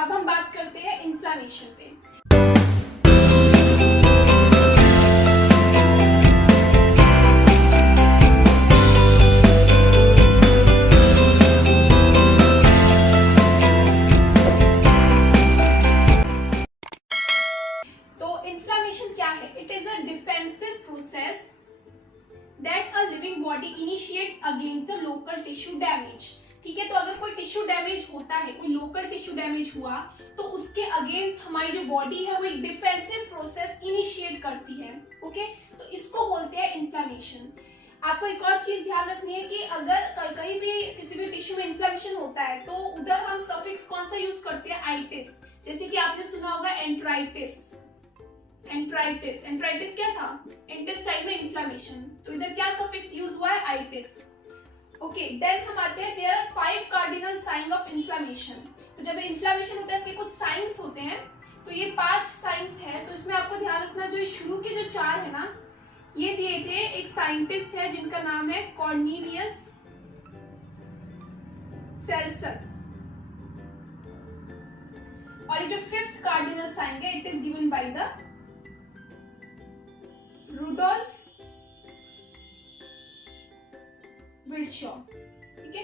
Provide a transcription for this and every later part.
अब हम बात करते हैं इन्फ्लामेशन पे। तो इन्फ्लामेशन क्या है? It is a defensive process that a living body initiates against a local tissue damage. ठीक है, तो अगर कोई टिश्यू डैमेज होता है, कोई लोकल टिश्यू डैमेज हुआ, तो उसके अगेंस्ट हमारी जो बॉडी है वो एक डिफेंसिव प्रोसेस इनिशिएट करती है। ओके, तो इसको बोलते हैं इन्फ्लामेशन। आपको एक और चीज ध्यान रखनी है कि अगर कहीं भी किसी भी टिश्यू में इन्फ्लामेशन होता है तो उधर हम सफिक्स कौन सा यूज करते हैं? आइटिस। जैसे कि आपने सुना होगा एंट्राइटिस। एंट्राइटिस, एंट्राइटिस क्या था? इंटेस्टाइन में इन्फ्लामेशन। तो इधर क्या सफिक्स यूज हुआ है? आइटिस। ओके, देन हम आते हैं there are 5 cardinal sign of inflammation. तो जब इन्फ्लामेशन होता है इसके कुछ साइंस होते हैं, तो ये 5 साइंस है। तो इसमें आपको ध्यान रखना, जो शुरू के जो 4 है ना, ये दिए थे एक साइंटिस्ट है जिनका नाम है कॉर्नेलियस सेल्सस। और ये जो 5th कार्डिनल साइन है, it is given by the Rudolf Virchow. ठीक है,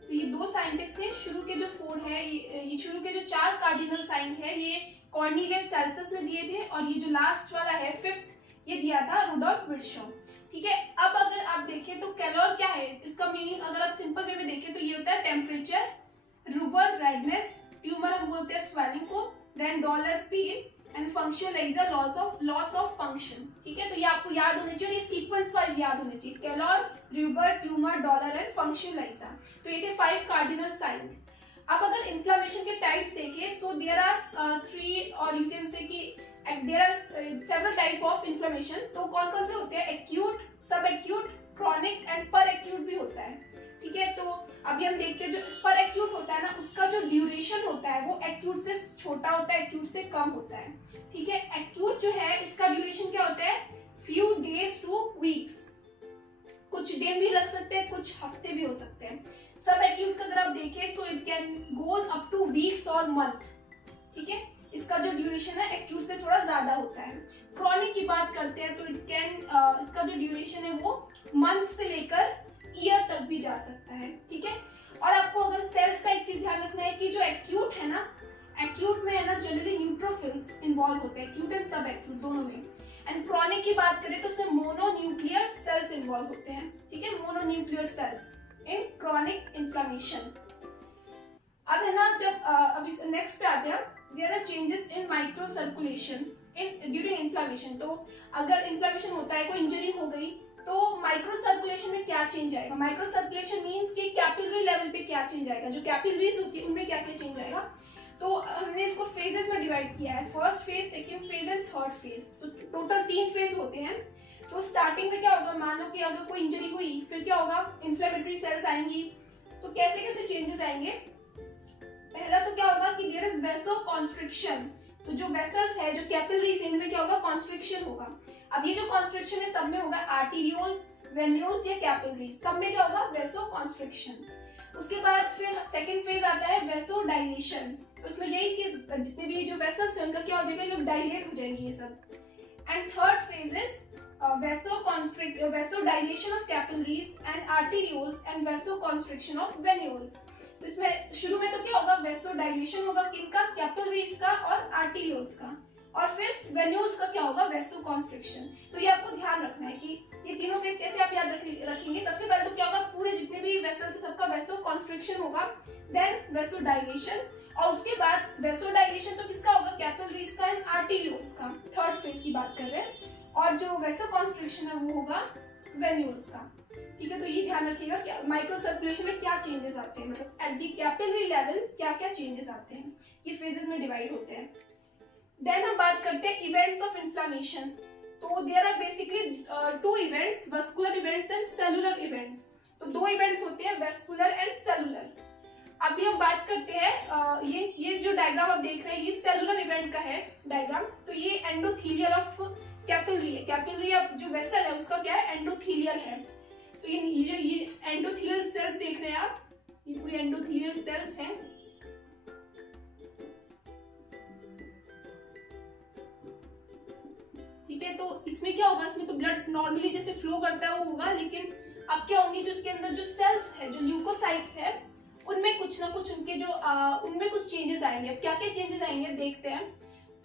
तो ये 2 साइंटिस्ट थे। शुरू के जो 4 है, ये शुरू के जो 4 कार्डिनल साइन है, ये कॉर्नेलियस सेल्सस ने दिए थे, और ये जो लास्ट वाला है 5th, ये दिया था रुडोल्फ विर्शॉ। ठीक है, अब अगर आप देखें तो कैलोर क्या है, इसका मीनिंग अगर आप सिंपल वे में देखें तो ये होता है टेम्परेचर, रूबर रेडनेस, ट्यूमर हम बोलते हैं स्वेलिंग को, then dolor pain and functional is a loss of function. ठीक है, तो ये आपको याद होने चाहिए, ये सीक्वेंस वाइज याद होने चाहिए, कैलोर, रूबर, ट्यूमर, डॉलर एंड फंक्शनलाइजा। तो ये थे 5 कार्डिनल साइन। अब अगर इन्फ्लामेशन के टाइप्स देखें, सो देयर आर 3, और यू कैन से कि there are several type of inflammation. तो कौन कौन से होते हैं? Acute, subacute, chronic and peracute भी होता है। ठीक है, तो अभी हम देखते हैं जो पर एक्यूट होता है ना, उसका जो ड्यूरेशन होता है वो एक्यूट से छोटा होता है, एक्यूट से कम होता है। ठीक है, एक्यूट जो है इसका ड्यूरेशन क्या होता है? फ्यू डेज टू वीक्स, कुछ दिन भी लग सकते हैं, कुछ हफ्ते भी हो सकते हैं। सब एक्यूट का अगर आप देखें, so it can goes up two weeks और मंथ। ठीक है, इसका जो ड्यूरेशन है एक्यूट से थोड़ा ज्यादा होता है। क्रॉनिक की बात करते हैं तो इट कैन इसका जो ड्यूरेशन है वो मंथ से लेकर ईयर तक भी जा सकता है। ठीक है, और आपको अगर सेल्स का एक चीज ध्यान रखना है कि जो एक्यूट है ना, एक्यूट में है ना जनरली न्यूट्रोफिल्स इन्वॉल्व होते हैं, एक्यूट एंड सब एक्यूट दोनों में। एंड क्रॉनिक की बात करें तो उसमें मोनोन्यूक्लियर सेल्स इन्वॉल्व होते हैं। ठीक है, mononuclear cells in chronic inflammation. अब है ना, जब अभी नेक्स्ट पे आते हैं, there are changes in microcirculation in during inflammation. तो अगर इन्फ्लामेशन होता है, कोई इंजरी हो गई, तो माइक्रो सर्कुलेशन में क्या चेंज आएगा? माइक्रो सर्कुलेशन मींस कि कैपिलरी लेवल पे क्या चेंज आएगा, जो कैपिलरीज होती है उनमें क्या क्या चेंज आएगा। तो हमने इसको फेजेस में डिवाइड किया है, first phase, second phase and third phase. तो टोटल 3 फेज होते हैं। तो स्टार्टिंग में क्या होगा, मान लो कि अगर कोई इंजरी हुई, फिर क्या होगा? इन्फ्लेमेटरी सेल्स आएंगी। तो कैसे कैसे चेंजेस आएंगे? पहला तो क्या होगा कि देयर इज वेसोकॉन्स्ट्रिक्शन। तो जो वेसल्स है, जो कैपिलरीज, इनमें क्या होगा? कॉन्स्ट्रिक्शन होगा। अब ये जो कॉन्स्ट्रिक्शन है सब में होगा, आर्टेरियोल्स, वेन्यूल्स या कैपिलरीज, सब में क्या होगा? वेसोकॉन्स्ट्रिक्शन। उसके बाद फिर सेकंड फेज आता है वेसोडाइलेशन। तो उसमें यही कि जितने भी जो वेसल्स हैं उनका क्या हो जाएगा? ये लोग डायलेट हो जाएंगे ये सब। And third phase is vasodilation of capillaries and arterioles and vasoconstriction of venules. तो इसमें शुरू में तो क्या होगा? वेसोडाइलेशन होगा, किनका? कैपिलरीज का और आर्टेरियोल्स का। और फिर वेन्यूल्स का क्या होगा? वेसोकॉन्स्ट्रिक्शन। तो ये आपको ध्यान रखना है कि ये तीनों फेज कैसे आप याद रखेंगे। सबसे पहले तो क्या होगा? पूरे जितने भी वेसल्स है सबका वेसोकॉन्स्ट्रिक्शन होगा, देन वेसोडाइलेशन, और उसके बाद वेसोडाइलेशन तो किसका होगा? कैपिलरीज का एंड आर्टेरियोल्स का। थर्ड फेज की बात कर रहे हैं। और जो वेसोकॉन्स्ट्रिक्शन है वो होगा वेन्यूल्स का। ठीक है, तो ये ध्यान रखिएगा कि माइक्रो सर्कुलेशन में क्या चेंजेस आते हैं, मतलब एट द कैपिलरी लेवल क्या क्या चेंजेस आते हैं। ये फेजेस में डिवाइड होते हैं। देन हम बात करते हैं इवेंट्स ऑफ इन्फ्लामेशन। तो there are basically 2 events, vascular events and cellular events. तो 2 इवेंट्स होते हैं, वेस्कुलर एंड सेलुलर। अभी हम बात करते हैं, ये जो डायग्राम आप देख रहे हैं ये सेलुलर इवेंट का है डायग्राम। तो ये एंडोथीलियल ऑफ कैपिलरी है। कैपिलरी ऑफ जो वेसल है उसका क्या है? एंडोथीलियल है। तो ये एंडोथीलियल सेल्स देख रहे हैं आप, ये पूरी एंडोथीलियल सेल्स हैं। पीते हैं तो इसमें क्या होगा, इसमें तो ब्लड नॉर्मली जैसे फ्लो करता है वो होगा, लेकिन अब क्या होंगी जो इसके अंदर जो सेल्स है, जो ल्यूकोसाइट्स है, उनमें कुछ ना कुछ उनके जो उनमें कुछ चेंजेस आएंगे। अब क्या क्या चेंजेस आएंगे देखते हैं।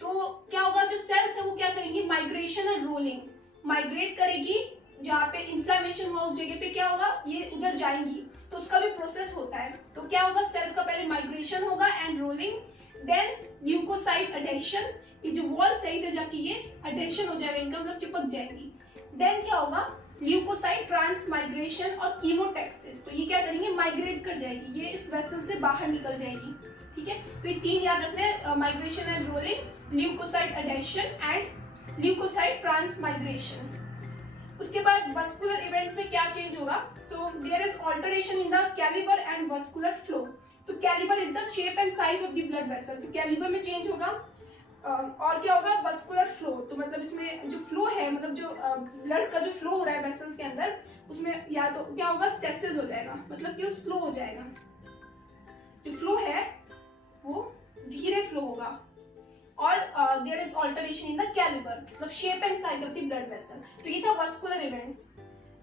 तो क्या होगा, जो सेल्स है वो क्या करेंगी, माइग्रेशन और रोलिंग, माइग्रेट करेगी, जहाँ पे इन्फ्लामेशन हुआ उस जगह पे क्या होगा, ये उधर जाएंगी, तो उसका भी प्रोसेस होता है। तो क्या होगा, सेल्स का पहले माइग्रेशन होगा एंड रोलिंग, देन ल्यूकोसाइट अडेशन, ये जो वॉल सही थे जाके ये अडेशन हो जाएगा, इनका मतलब चिपक जाएंगी। देन क्या होगा, ल्यूकोसाइट ट्रांसमाइग्रेशन और कीमोटैक्सिस, तो ये क्या करेंगे, माइग्रेट कर जाएगी, ये इस वेसल से बाहर निकल जाएगी। ठीक है, तो ये तीन याद रखना है, migration and rolling, leukocyte adhesion and leukocyte transmigration. उसके बाद वस्कुलर इवेंट्स में क्या चेंज होगा, so there is alteration in the calibre and vascular flow. तो calibre is the shape and size of the blood vessel, तो calibre में change होगा। और क्या होगा, वस्कुलर फ्लो, तो मतलब इसमें जो फ्लो है, मतलब जो ब्लड का जो फ्लो हो रहा है वेसल्स के अंदर, उसमें या तो क्या होगा, स्टेसिस हो जाएगा, मतलब कि वो स्लो हो जाएगा, जो फ्लो है वो धीरे फ्लो होगा। और there is alteration in the calibre, मतलब shape and size of the blood vessel. तो ये था वस्कुलर इवेंट्स।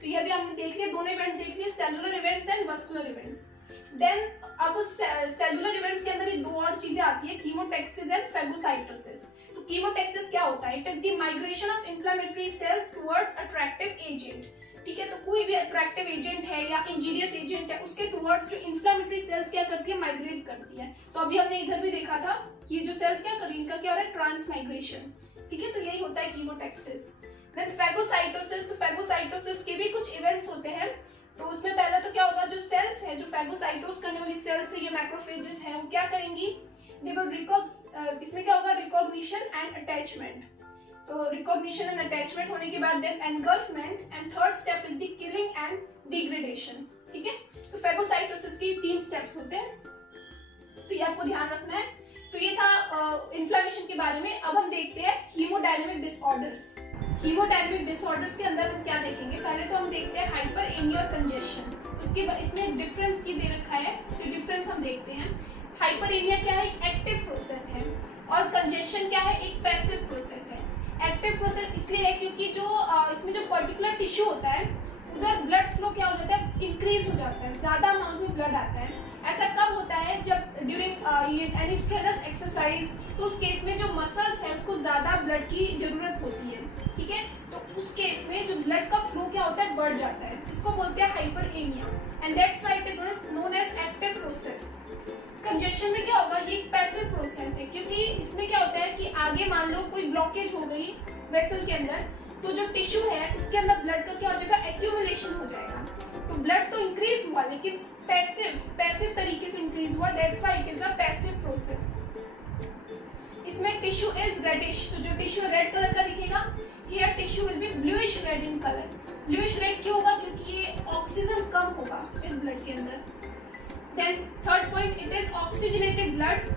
तो ये अभी हमने देख लिया, दोनों इवेंट्स देख लिए, cellular events and vascular events. Then अब सेलुलर इवेंट्स के अंदर ये दो और चीजें आती है, कीमोटैक्सिस एंड फैगोसाइटोसिस। तो कीमोटैक्सिस क्या होता है, it is the migration of inflammatory cells towards attractive agent. ठीक है, तो कोई भी अट्रैक्टिव एजेंट है या इंजीरियस एजेंट है, उसके टुवर्ड्स जो इन्फ्लेमेटरी सेल्स क्या करती है, माइग्रेट करती है। तो अभी हमने इधर भी देखा था कि ये जो सेल्स क्या कर रही है, इनका क्या हो रहा है, ट्रांसमाइग्रेशन। ठीक है, तो यही होता है कीमोटैक्सिस। देन फैगोसाइटोसिस, तो फैगोसाइटोसिस के भी कुछ इवेंट्स होते हैं। तो उसमें पहला तो क्या होगा, जो सेल्स है, जो फैगोसाइटोस करने वाली सेल्स है, ये मैक्रोफेजेस है, वो क्या करेंगी, दे विल इसमें क्या होगा, रिकॉग्निशन एंड अटैचमेंट। तो रिकॉग्निशन एंड अटैचमेंट होने के बाद then engulfment and third step is the killing and degradation. ठीक है, तो फैगोसाइटोसिस की 3 स्टेप्स होते हैं, तो ये आपको ध्यान रखना है। तो ये था इन्फ्लेमेशन के बारे में। अब हम देखते हैं हीमोडायनेमिक डिसऑर्डर्स। हीमोडायनेमिक डिसऑर्डर्स के अंदर हम क्या देखेंगे, पहले तो हम देखते हैं हाइपरेमिया और कंजेशन। उसके बाद इसमें डिफरेंस की दे रखा है, तो डिफरेंस हम देखते हैं। हाइपरेमिया क्या है, एक एक्टिव प्रोसेस है, और कंजेशन क्या है, एक पैसिव प्रोसेस है। एक्टिव प्रोसेस इसलिए है क्योंकि जो इसमें जो पर्टिकुलर टिश्यू होता है, उधर ब्लड फ्लो क्या हो जाता है, इंक्रीज हो जाता है, ज्यादा अमाउंट में ब्लड आता है। ऐसा कब होता है, जब ड्यूरिंग एनी स्ट्रेनस एक्सरसाइज, तो उस केस में जो मसल्स है उसको ज्यादा ब्लड की जरूरत होती है। ठीक है, तो उस केस में जो ब्लड का फ्लो क्या होता है, बढ़ जाता है, इसको बोलते हैं hyperaemia, and that's why it is known as active process. Congestion में क्या होगा, ये एक पैसिव प्रोसेस है, क्योंकि इसमें क्या होता है कि आगे मान लो कोई ब्लॉकेज हो गई वेसल के अंदर, तो जो टिश्यू है उसके अंदर ब्लड का क्या हो जाएगा, एक्यूमुलेशन हो जाएगा। तो ब्लड तो इंक्रीज हुआ, लेकिन पैसिव तरीके से इंक्रीज हुआ, that's why it is a passive process. इसमें टिश्यू इज रेडिश, तो जो टिश्यू रेड कलर का दिखेगा, here tissue will be bluish red in colour. Bluish red क्यों होगा, क्योंकि ये ऑक्सीजन कम होगा इस ब्लड के अंदर। Then third point, it is oxygenated blood,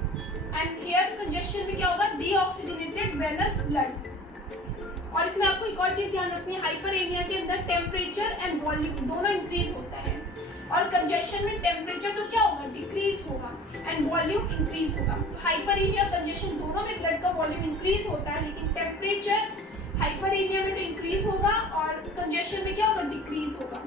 and here congestion में क्या होगा, deoxygenated venous blood। और इसमें आपको एक और चीज ध्यान रखनी है, हाइपरेमिया के अंदर टेम्परेचर एंड वॉल्यूम दोनों इंक्रीज होता है, और कंजेशन में टेम्परेचर तो क्या होगा, डिक्रीज होगा, एंड वॉल्यूम इंक्रीज होगा। तो हाइपरेमिया कंजेशन दोनों में ब्लड का वॉल्यूम इंक्रीज होता है, लेकिन टेम्परेचर हाइपरेमिया में तो इंक्रीज होगा और कंजेशन में क्या होगा, डिक्रीज होगा।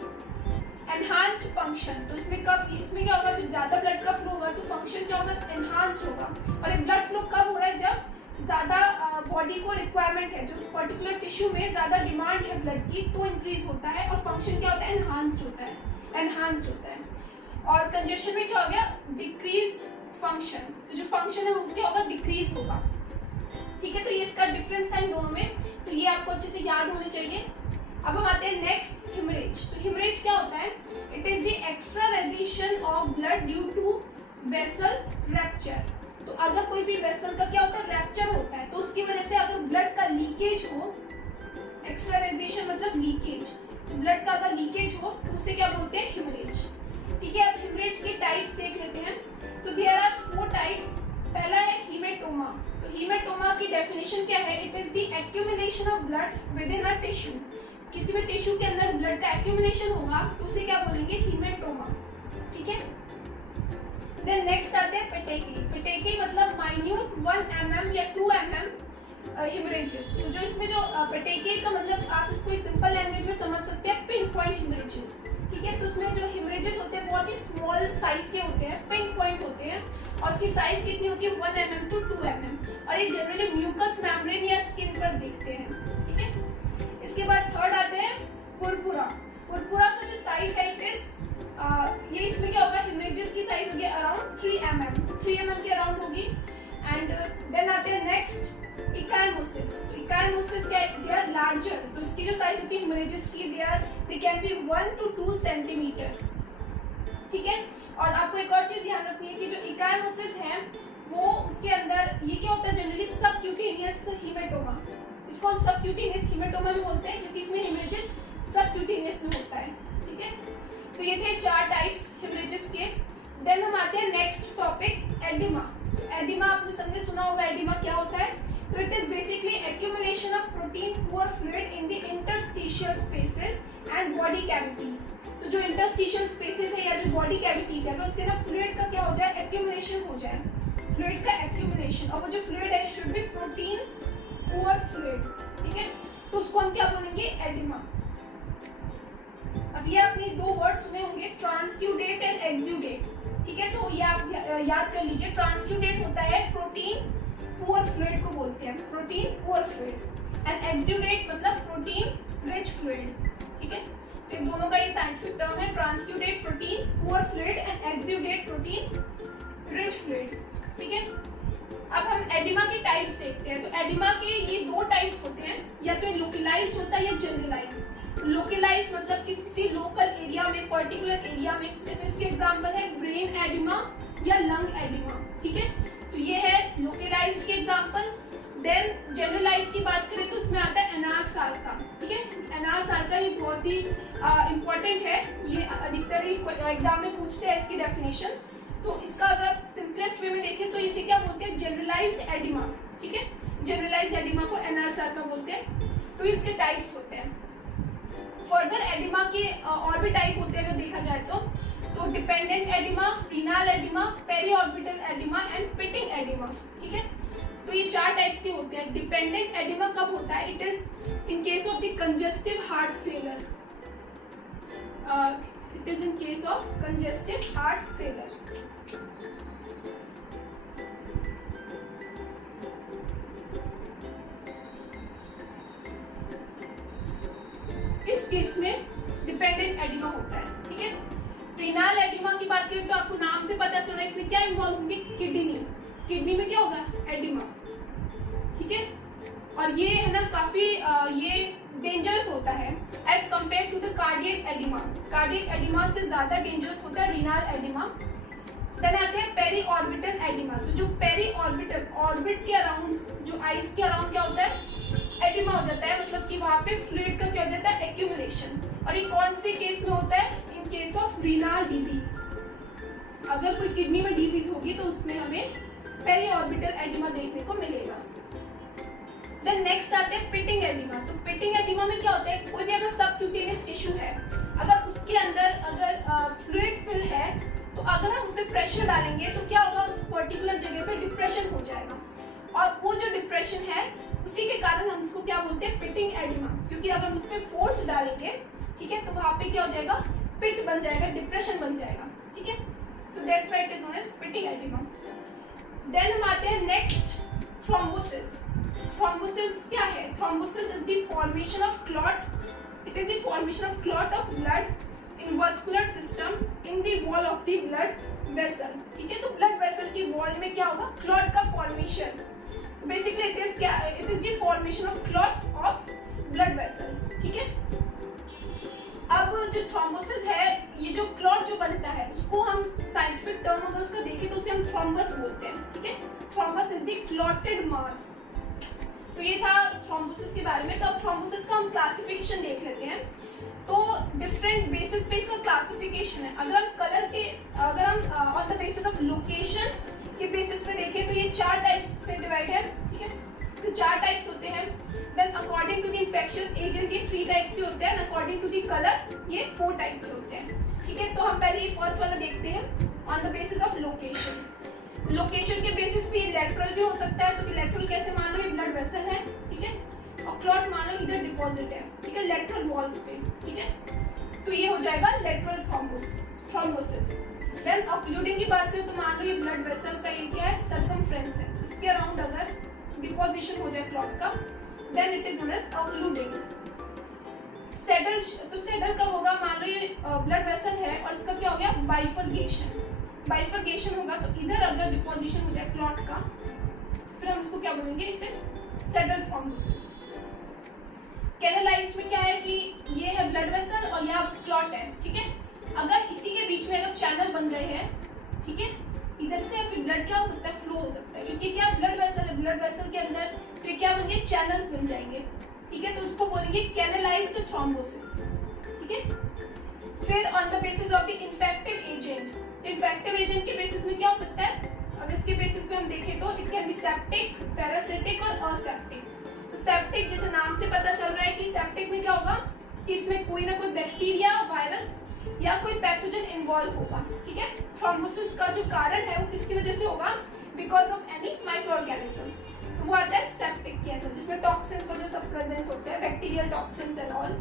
एनहांस्ड फंक्शन, तो इसमें क्या होगा, जब ज्यादा ब्लड का फ्लो होगा तो फंक्शन क्या होगा, एनहांस्ड होगा। और एक ब्लड फ्लो कब हो रहा है, जब ज्यादा बॉडी को रिक्वायरमेंट है, जो उस पर्टिकुलर टिश्यू में ज्यादा डिमांड है ब्लड की, तो इंक्रीज होता है, और फंक्शन क्या होता है, एनहांस्ड होता है। और कंजेशन में क्या हो गया, डिक्रीज फंक्शन, तो जो फंक्शन है वो क्या होगा, डिक्रीज होगा। ठीक है, तो ये इसका डिफरेंस है इन दोनों में, तो ये आपको अच्छे से याद होने चाहिए। अब हम आते हैं नेक्स्ट, हिमरेज। तो हिमरेज क्या होता है, it is the extravasation of blood due to vessel rupture. तो अगर कोई भी वेसल का क्या होता है, रैप्चर होता है, तो उसकी वजह से अगर ब्लड का लीकेज हो, एक्स्ट्रावेजेशन मतलब लीकेज, तो ब्लड का अगर लीकेज हो तो उसे क्या बोलते हैं, हिमरेज। ठीक है, अब हिमरेज के टाइप्स देख लेते हैं। So there are 4 types. पहला है हीमेटोमा। तो हीमेटोमा की डेफिनेशन क्या है, it is the accumulation of blood within a tissue. किसी भी टिश्यू के अंदर ब्लड का एक्यूमुलेशन होगा तो उसे क्या बोलेंगे, हीमेटोमा। ठीक है, देन नेक्स्ट आते हैं पेटेकी। पेटेकी मतलब माइन्यूट 1 mm या 2 mm हेमरेजेस। तो जो इसमें जो पेटेकियल का मतलब आप इसको एक सिंपल लैंग्वेज में समझ सकते हैं, पिन पॉइंट हेमरेजेस। ठीक है, तो उसमें जो हेमरेजेस होते हैं बहुत ही स्मॉल साइज के होते हैं, पिन पॉइंट होते हैं, और उसकी साइज कितनी होती है 1 mm to 2 mm, और ये जनरली म्यूकस मेम्ब्रेन या स्किन पर दिखते हैं। ठीक है, इसके बाद थर्ड आते हैं पुरपुरा। पुरपुरा का जो साइज है इट इज ये इसमें क्या होगा, हेमरेजेस की साइज होगी अराउंड 3 mm के अराउंड होगी। एंड देन आते हैं नेक्स्ट इकाइमोसिस। तो इकाइमोसिस क्या है, दे आर लार्जर। तो इसकी जो साइज होती है हेमरेजेस की, they can be 1 to 2 centimetre. ठीक है, और आपको एक और चीज ध्यान रखनी है कि जो इकाइमोसिस है वो उसके अंदर ये क्या होता है, जनरली सबक्यूटेनियस हीमेटोमा। इसको हम सबक्यूटेनियस हीमेटोमा भी बोलते हैं क्योंकि इसमें हेमरेजेस सबक्यूटेनियस में होता है। ठीक है, तो ये थे 4 टाइप्स हेमरेजेस के। देन हम आते हैं नेक्स्ट टॉपिक, एडिमा। एडिमा आपने सबने सुना होगा, एडिमा क्या होता है। तो it is basically accumulation of protein poor fluid in the interstitial spaces and body cavities. तो जो इंटरस्टिशियल स्पेसेस है या जो बॉडी कैविटीज है, अगर उसके ना फ्लूइड का क्या हो जाए, एक्यूमुलेशन हो जाए, फ्लूइड का एक्यूमुलेशन, और वो जो फ्लूइड है should be protein poor fluid. ठीक है, तो उसको हम क्या बोलेंगे, एडिमा। अब ये आपने 2 वर्ड सुने होंगे, ट्रांसक्यूडेट एंड एक्सुडेट। ठीक है, तो ये आप याद कर लीजिए। ट्रांसक्यूडेट होता है प्रोटीन पुअर फ्लूइड को बोलते हैं, protein poor fluid, and exudate मतलब प्रोटीन रिच फ्लूइड। ठीक है, तो इन दोनों का ये साइंटिफिक टर्म है, transudate protein poor fluid and exudate protein rich fluid. ठीक है, अब हम एडिमा के टाइप्स देखते हैं। तो एडिमा के ये 2 टाइप्स होते हैं, या तो लोकलाइज्ड होता है या जनरलाइज्ड। लोकलाइज्ड मतलब कि किसी लोकल एरिया में, पर्टिकुलर एरिया में, जैसे इसके एग्जांपल है ब्रेन एडिमा या लंग एडिमा। ठीक है, तो ये है लोकलाइज्ड के एग्जांपल। देन जनरलाइज्ड की बात करें तो उसमें आता है एनार-सार्का। ठीक है, एनार-सार्का ये बहुत ही इंपॉर्टेंट है, ये अधिकतर ही एग्जाम में पूछते हैं इसकी डेफिनेशन। तो इसका अगर आप सिंपलेस्ट वे में देखें तो इसे क्या बोलते हैं, जनरलाइज्ड एडिमा। ठीक है, जनरलाइज्ड एडिमा को एनार-सार्का बोलते हैं। तो इसके टाइप्स होते हैं। फर्दर एडिमा के और भी टाइप होते हैं अगर देखा जाए तो dependent oedema, renal oedema, periorbital oedema and pitting oedema. ठीक है, तो ये 4 टाइप्स के होते हैं। डिपेंडेंट एडिमा कब होता है, it is in case of the congestive heart failure. It is in case of congestive heart failure. इस केस में डिपेंडेंट एडिमा होता है। ठीक है, रीनल एडिमा की बात करें तो आपको नाम से पता चल रहा है इसमें क्या इन्वॉल्व होंगे, किडनी। किडनी में क्या होगा, एडिमा। ठीक है, और ये है ना काफी ये डेंजरस होता है as compare to the cardiac oedema. Cardiac oedema से ज्यादा डेंजरस होता है रीनल एडिमा। देन आते हैं पेरी ऑर्बिटल एडिमा। तो जो पेरी ऑर्बिटल, ऑर्बिट के अराउंड, जो आइस के अराउंड क्या होता है, एडिमा हो जाता है, मतलब कि वहाँ पे फ्लूइड का क्या हो जाता है, एक्यूमुलेशन। और ये कौन से केस में होता है, in case of renal disease. अगर कोई किडनी में डिजीज होगी तो उसमें हमें पेरी ऑर्बिटल एडिमा देखने को मिलेगा। देन नेक्स्ट आते हैं पिटिंग एडिमा। तो पिटिंग एडिमा में क्या होता है, कोई भी अगर सबक्यूटेनियस टिश्यू है, अगर उसके अंदर अगर फ्लूइड फिल है, तो अगर हम उस पर प्रेशर डालेंगे तो क्या होगा, उस पर्टिकुलर जगह पे डिप्रेशन हो जाएगा, और वो जो डिप्रेशन है उसी के कारण हम इसको क्या बोलते हैं, पिटिंग एडिमा। क्योंकि अगर उस पर फोर्स डालेंगे, ठीक है, तो वहाँ पे क्या हो जाएगा, पिट बन जाएगा, डिप्रेशन बन जाएगा। ठीक है, so that's why it is known as pitting oedema. Then हम आते हैं नेक्स्ट, थ्रोम्बोसिस। थ्रोम्बोसिस क्या है, thrombosis is the formation of clot. It is the formation of clot of blood in vascular system in the wall of the blood vessel। ठीक है, तो blood vessel की wall में क्या होगा, क्लॉट का फॉर्मेशन। तो बेसिकली इट इज क्या, it is the formation of clot of blood vessel. ठीक है, अब जो थ्रोम्बोसिस है, ये जो क्लॉट जो बनता है उसको हम साइंटिफिक टर्म अगर उसका देखें तो उसे हम थ्रोम्बस बोलते हैं। ठीक है, थ्रोम्बस इज द क्लॉटेड मास। तो ये था थ्रोम्बोसिस के बारे में। तो अब थ्रोम्बोसिस का हम क्लासिफिकेशन देख लेते हैं। तो डिफरेंट बेसिस पे इसका क्लासिफिकेशन है। अगर हम कलर के, अगर हम on the basis of location के बेसिस पे देखें तो ये 4 टाइप्स पे डिवाइड है। ठीक है, तो 4 टाइप्स होते हैं। Then according to the infectious agent ये 3 टाइप्स के होते हैं, अकॉर्डिंग टू द कलर ये 4 टाइप के होते हैं। ठीक है, तो हम पहले ये फर्स्ट वाला देखते हैं on the basis of location. Location के बेसिस पे लेटरल भी हो सकता है। तो लेटरल कैसे, मान लो ये ब्लड वेसल है, डिपॉजिट है, ठीक है, लेटरल वॉल्स पे, ठीक है, तो ये हो जाएगा लेटरल थ्रोम्बोसिस। देन ऑक्लूडिंग की बात करें तो मान लो ये ब्लड वेसल का एरिया है, सर्कमफ्रेंस है, उसके अराउंड अगर डिपोजिशन हो जाए क्लॉट का, then it is known as occluding. Saddle, तो सेडल कब होगा, मान लो ये ब्लड वेसल है और इसका क्या हो गया, बाइफरकेशन होगा, तो इधर अगर डिपोजिशन हो जाए क्लॉट का, फिर हम उसको क्या बोलेंगे, इट इज सेडल थ्रोम्बोसिस। कैनालाइज्ड में क्या है कि ये है ब्लड वेसल और यहाँ क्लॉट है, ठीक है, अगर इसी के बीच में अगर चैनल बन गए हैं, ठीक है, इधर से फिर ब्लड क्या हो सकता है, फ्लो हो सकता है, क्योंकि क्या ब्लड वेसल है, ब्लड वेसल के अंदर फिर क्या बन गए, चैनल्स बन जाएंगे, ठीक है, तो उसको बोलेंगे कैनालाइज्ड थ्रोम्बोसिस, ठीक है। फिर on the basis of the infective agent, infective agent के बेसिस में क्या हो सकता है, अगर इसके बेसिस पे हम देखें तो it can be septic, parasitic और असेप्टिक। तो सेप्टिक जैसे नाम से पता चल रहा है कि सेप्टिक में क्या होगा कि इसमें कोई ना कोई बैक्टीरिया, वायरस या कोई पैथोजन इन्वॉल्व होगा, ठीक है। थ्रोम्बोसिस का जो कारण है वो किसकी वजह से होगा, because of any micro organism, तो वो आता है सेप्टिक के अंदर, जिसमें टॉक्सिन्स वगैरह सब प्रेजेंट होते हैं, bacterial toxins and all.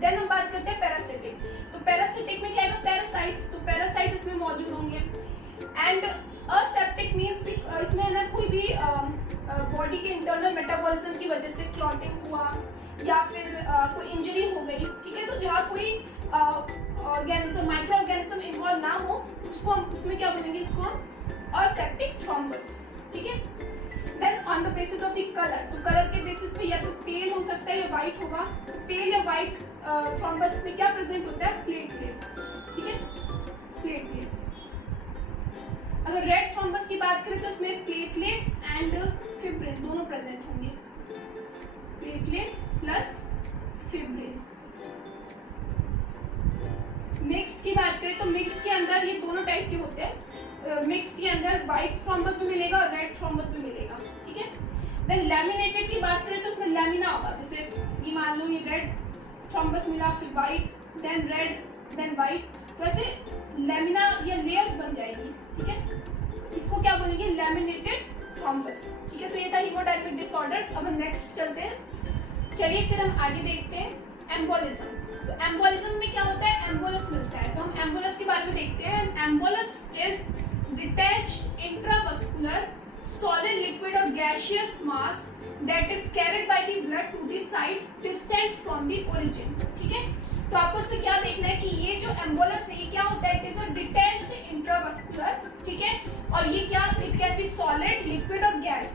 Then हम बात करते हैं पैरासिटिक, तो पैरासिटिक में क्या है, पैरासाइट्स, तो पैरासाइट्स इसमें मौजूद होंगे। एंड असेप्टिक मींस इसमें है ना कोई भी बॉडी के इंटरनल मेटाबॉलिज्म की वजह से क्लॉटिंग हुआ या फिर कोई इंजरी हो गई, ठीक है, तो जहाँ कोई ऑर्गेनिज्म, माइक्रो ऑर्गेनिज्म इन्वॉल्व ना हो, उसको हम उसमें क्या बोलेंगे, उसको हम असेप्टिक थ्रोम्बस, ठीक है। Then on the basis of the colour, तो कलर के बेसिस पे या तो पेल हो सकता है या वाइट होगा, तो पेल या वाइट थ्रोम्बस में क्या प्रेजेंट होता है, प्लेटलेट्स, ठीक है, प्लेटलेट्स। अगर रेड थ्रोम्बस की बात करें तो उसमें प्लेटलेट्स एंड फिब्रिन दोनों प्रेजेंट होंगे, प्लेटलेट्स प्लस फिब्रिन। मिक्स की बात करें तो मिक्स के अंदर ये दोनों टाइप के होते हैं, मिक्स के अंदर व्हाइट थ्रोम्बस भी मिलेगा और रेड थ्रोम्बस भी मिलेगा, ठीक है। देन लैमिनेटेड की बात करें तो उसमें लैमिना होगा, जैसे ये मान लो ये रेड थ्रोम्बस मिला, फिर white, then red, then white, तो ऐसे लैमिना या लेयर्स बन जाएगी, ठीक है, इसको क्या बोलेंगे, लैमिनेटेड थ्रोम्बस, ठीक है। तो ये था हीमोडायनेमिक डिसऑर्डर्स। अब हम नेक्स्ट चलते हैं, चलिए फिर हम आगे देखते हैं एम्बोलिज्म। तो एम्बोलिज्म में क्या होता है, एम्बोलस मिलता है, तो हम एम्बोलस के बारे में देखते हैं। Embolus is detached intravascular solid liquid और gaseous mass that is carried by the blood to the site distant from the origin, ठीक है। तो आपको इसमें क्या देखना है कि ये जो एम्बोलस है ये क्या होता है, it is a detached intravascular, ठीक है, और ये क्या, it can be solid, liquid और गैस,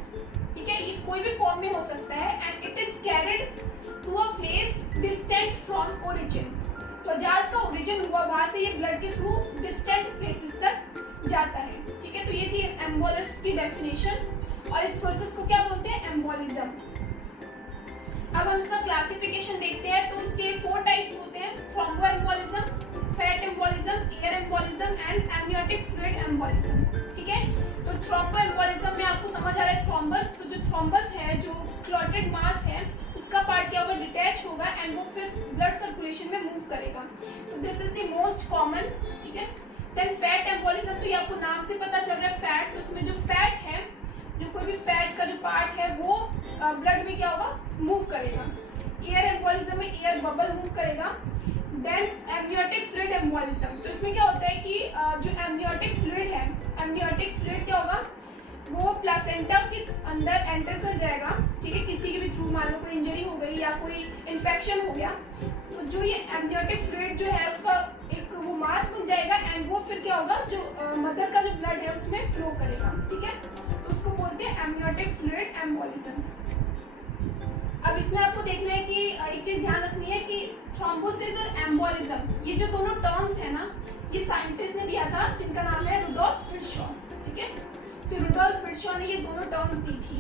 ठीक है, ये कोई भी फॉर्म में हो सकता है, and it is carried to a place distant from origin, तो जहाँ इसका ओरिजिन हुआ वहां से ये ब्लड के थ्रू डिस्टेंट प्लेसेस तक जाता है, ठीक है। तो ये थी एम्बोलस की डेफिनेशन, और इस प्रोसेस को क्या बोलते हैं, एम्बोलिज्म। अब हम इसका क्लासिफिकेशन देखते हैं, तो इसके 4 टाइप्स होते हैं, thromboembolism, fat embolism, air embolism and amniotic fluid embolism, ठीक है। तो थ्रोम्बोएम्बोलिज्म में आपको समझ आ रहा है थ्रोम्बस, तो जो थ्रोम्बस है, जो क्लॉटेड मास है, उसका पार्ट क्या होगा, डिटैच होगा एंड वो फिर ब्लड सर्कुलेशन में मूव करेगा, तो this is the most common, ठीक है। देन फैट एम्बोलिज्म, तो ये आपको नाम से पता चल रहा है फैट, तो उसमें जो फैट है, जो कोई भी फैट का जो पार्ट है वो ब्लड में क्या होगा, मूव करेगा। एयर एम्बोलिज्म में एयर बबल मूव करेगा। देन एमनियोटिक फ्लूइड एम्बोलिज्म, तो इसमें क्या होता है कि जो एमनियोटिक फ्लूइड है, एमनियोटिक फ्लूइड क्या होगा, वो प्लासेंटा के अंदर एंटर कर जाएगा, ठीक है, किसी के भी थ्रू, मान लो कोई इंजरी हो गई या कोई इन्फेक्शन हो गया, तो जो ये एमनियोटिक फ्लूइड जो है उसका एक वो मास बन जाएगा एंड वो फिर क्या होगा, जो मदर का जो ब्लड है उसमें फ्लो करेगा, ठीक है, तो उसको बोलते हैं एमनियोटिक फ्लूइड एम्बोलिज्म। अब इसमें आपको देखना है कि एक चीज ध्यान रखनी है कि थ्रोम्बोसिस और एम्बोलिज्म, ये जो दोनों टर्म्स है ना, ये साइंटिस्ट ने दिया था जिनका नाम है रुडोल्फ फिट्जशॉ, ठीक है, तो रुडोल्फ फिट्जशॉ ने ये दोनों टर्म्स दी थी।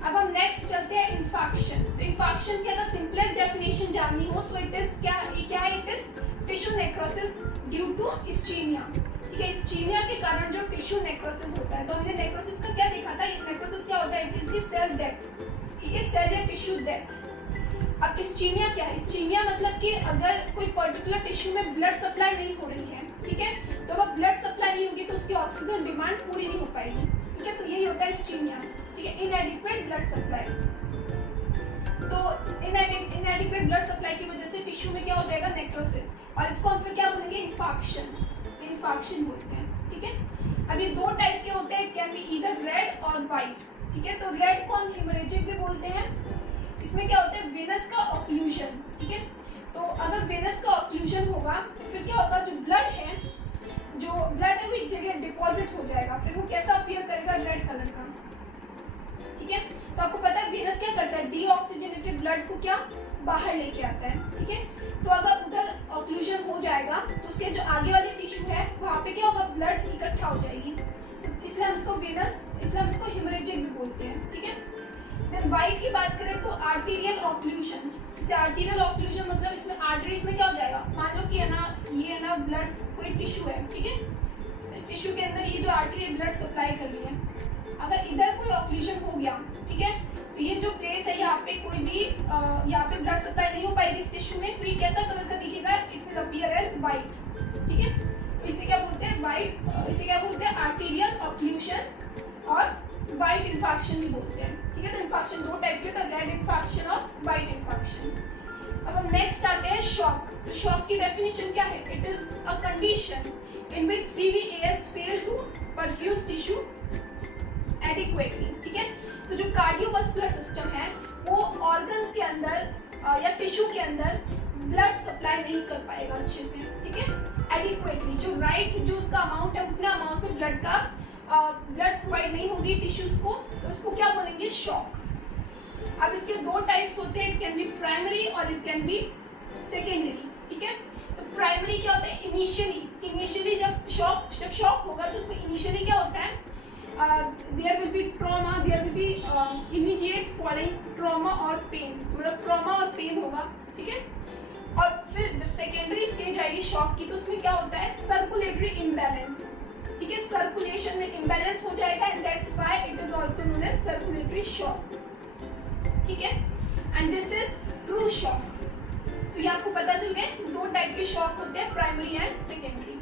अब हम नेक्स्ट चलते हैं इन्फेक्शन। तो इन्फेक्शन की अगर सिंपलेस्ट डेफिनेशन जाननी हो, सो इट इज क्या है, it is tissue necrosis due to ischaemia, ठीक है, इस्चीमिया के कारण जो टिश्यू नेक्रोसिस होता है। तो हमने नेक्रोसिस का क्या देखा था, नेक्रोसिस क्या होता है, it is the cell death, ठीक है, सेल या टिश्यू डेथ। अब इस्चीमिया क्या है, इस्चीमिया मतलब कि अगर कोई पर्टिकुलर टिश्यू में ब्लड सप्लाई नहीं हो रही है, ठीक है, तो अगर ब्लड सप्लाई नहीं होगी तो उसकी ऑक्सीजन डिमांड पूरी नहीं हो पाएगी, ठीक है, तो यही होता है इस्चीमिया, ठीक है, इनएडिक्वेट ब्लड सप्लाई। तो इनएडिक्वेट ब्लड सप्लाई की वजह से टिश्यू में क्या हो जाएगा, नेक्रोसिस, और इसको हम फिर क्या बोलेंगे, इन्फाक्शन बोलते हैं। ठीक है, अभी दो टाइप के होते हैं, it can be either red और वाइट। ठीक है, तो रेड को हम हेमोरेजिक भी बोलते हैं। इसमें क्या होता है, वेनस का ऑक्लूजन। ठीक है, तो अगर वेनस का ऑक्लूजन होगा फिर क्या होगा, जो ब्लड है वो एक जगह डिपॉजिट हो जाएगा, फिर वो कैसा अपीयर करेगा, रेड कलर का। ठीक है, तो आपको पता है वेनस क्या करता है, डीऑक्सीजनेटेड ब्लड को क्या बाहर लेके आता है। ठीक है, तो अगर उधर ऑक्लूजन हो जाएगा तो उसके जो आगे वाली टिश्यू है वहाँ पे क्या होगा, ब्लड इकट्ठा हो जाएगी, तो इसलिए हम इसको हेमोरेजिक भी बोलते हैं। ठीक है, देन वाइट की बात करें तो आर्टीरियल ऑक्लूजन। जैसे आर्टीरियल ऑक्लूजन मतलब इसमें आर्टरीज में क्या हो जाएगा, मान लो कि है ना, ये है ना ब्लड कोई टिश्यू है। ठीक है, इस टिश्यू के अंदर ये जो आर्टरी ब्लड सप्लाई कर रही है, अगर इधर कोई ऑक्लूजन हो गया, ठीक है, तो ये जो प्लेस है यहाँ पे कोई भी यहाँ पे ब्लड सप्लाई नहीं हो पाएगी इस टिश्यू में, तो ये कैसा कलर का दिखेगा, it will appear as white. ठीक है, तो इसे क्या बोलते हैं, वाइट, इसे क्या बोलते हैं, आर्टीरियल ऑक्लूजन और वाइट इन्फाक्शन भी बोलते हैं। ठीक है, तो इन्फाक्शन दो टाइप के, तो रेड इन्फाक्शन और वाइट इन्फाक्शन। अब हम नेक्स्ट आते हैं शॉक। तो शॉक की डेफिनेशन क्या है, it is a condition in which CVAS fail to perfuse tissue adequately. ठीक है, तो जो कार्डियोवास्कुलर सिस्टम है वो ऑर्गन्स के अंदर या टिश्यू के अंदर ब्लड सप्लाई नहीं कर पाएगा अच्छे से। ठीक है, एडिक्वेटली, जो उसका अमाउंट है उतना अमाउंट में ब्लड प्रोवाइड नहीं होगी टिश्यूज को, तो उसको क्या बोलेंगे, शॉक। अब इसके दो टाइप्स होते हैं, इट कैन बी प्राइमरी और इट कैन बी सेकेंडरी। ठीक है, तो प्राइमरी क्या होता है, इनिशियली जब शॉक होगा तो उसमें इनिशियली क्या होता है, there will be trauma, there will be immediate following trauma और pain, मतलब trauma और pain होगा। ठीक है, और फिर जब सेकेंडरी स्टेज आएगी शॉक की तो उसमें क्या होता है, सर्कुलेटरी इम्बैलेंस। ठीक है, सर्कुलेशन में इम्बैलेंस हो जाएगा and that's why it is also known as circulatory shock. ठीक है, and this is true shock. तो ये आपको पता चल गया, दो टाइप के शॉक होते हैं, प्राइमरी एंड सेकेंडरी।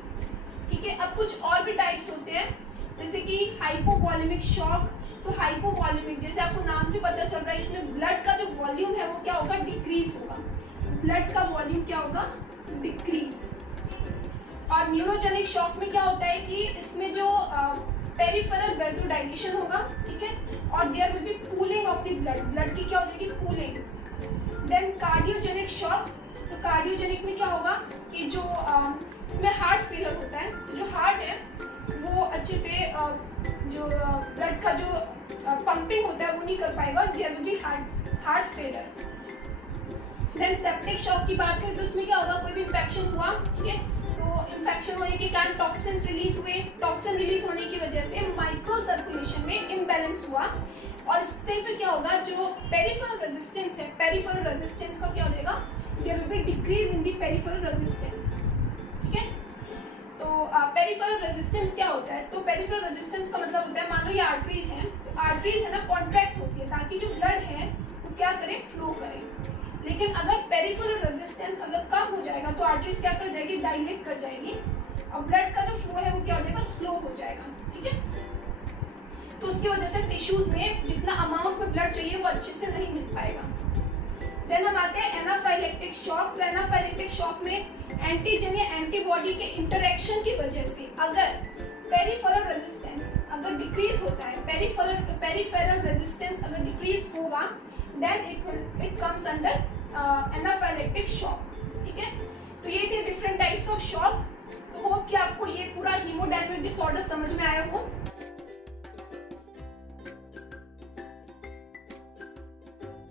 ठीक है, अब कुछ और भी टाइप्स होते हैं, जैसे कि हाइपोवॉल्यूमिक शॉक। तो हाइपोवॉल्यूमिक, जैसे आपको नाम से पता चल रहा है, इसमें ब्लड का जो वॉल्यूम है वो क्या होगा, डिक्रीज होगा, ब्लड का वॉल्यूम क्या होगा, डिक्रीज। और न्यूरोजेनिक शॉक में क्या होता है कि इसमें जो पेरिफेरल वेसोडाइलेशन होगा। ठीक है, और there will be cooling of the blood की क्या हो जाएगी, कूलिंग। देन कार्डियोजेनिक शॉक, तो कार्डियोजेनिक में क्या होगा कि जो इसमें हार्ट फेलियर होता है, जो हार्ट है वो अच्छे से जो ब्लड का जो पंपिंग होता है वो नहीं कर पाएगा, there will be heart failure. Then septic shock की बात करें तो उसमें क्या होगा, कोई भी इन्फेक्शन हुआ। ठीक है, तो इन्फेक्शन होने के कारण टॉक्सिन्स रिलीज हुए, टॉक्सिन रिलीज होने की वजह से माइक्रो सर्कुलेशन में इम्बैलेंस हुआ, और इससे फिर क्या होगा, जो पेरिफेरल रेजिस्टेंस है, पेरिफेरल रेजिस्टेंस का क्या हो जाएगा, there will be decrease in the peripheral resistance. ठीक है, तो पेरिफेरल रेजिस्टेंस क्या होता है, तो पेरिफेरल रेजिस्टेंस का मतलब होता है, मान लो ये आर्टरीज हैं, तो आर्टरीज है ना कॉन्ट्रैक्ट होती है ताकि जो ब्लड है वो क्या करे, फ्लो करे। लेकिन अगर पेरिफेरल रेजिस्टेंस अगर कम हो जाएगा तो आर्टरीज क्या कर जाएगी, डायलेट कर जाएगी, और ब्लड का जो फ्लो है वो क्या हो जाएगा, स्लो हो जाएगा। ठीक है, तो उसकी वजह से टिश्यूज में जितना अमाउंट में ब्लड चाहिए वो अच्छे से नहीं मिल पाएगा। देन हम आते हैं एनाफाइलेक्टिक शॉक। तो एनाफाइलेक्टिक शॉक में एंटीजन या एंटीबॉडी के इंटरेक्शन की वजह से अगर पेरिफेरल रेजिस्टेंस अगर डिक्रीज होता है, पेरिफेरल रेजिस्टेंस अगर डिक्रीज होगा, then it comes under anaphylactic shock. ठीक है, तो ये थे डिफरेंट टाइप्स ऑफ शॉक। तो होप कि आपको ये पूरा हीमोडायनामिक डिसऑर्डर समझ में आया हो।